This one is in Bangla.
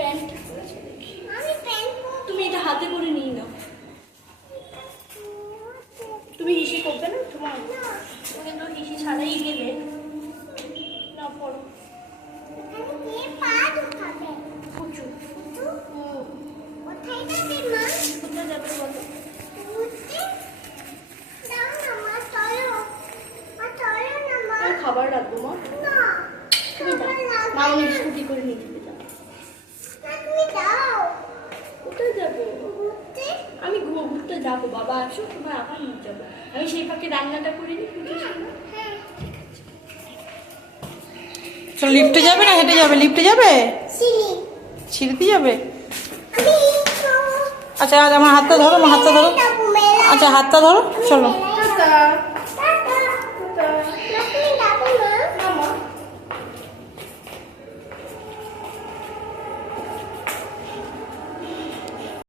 প্যান্ট তুমি এটা হাতে করে নিয়ে নাও। তুমি হিসি করবে না তোমার? তুমি তো হিসি ছাড়াই গেলে না। পড়ো কোথায় যাবে বলো? খাবার রাখবো মা। তুমি যাও, মা উনি স্কুটি করে নিয়ে যাবে। কোথায় যাবো? আমি ঘুরতে যাবো, বাবা আসো তোমার আবার নিয়ে যাবো। আমি সেই ফাঁকে রান্নাটা করে নিই। তো লিফটে যাবে না হেঁটে যাবে? লিফটে যাবে, সিঁড়িতে যাবে? আচ্ছা আমার হাতটা ধরো, আমার হাতটা ধরো। আচ্ছা হাতটা ধরো, চলো।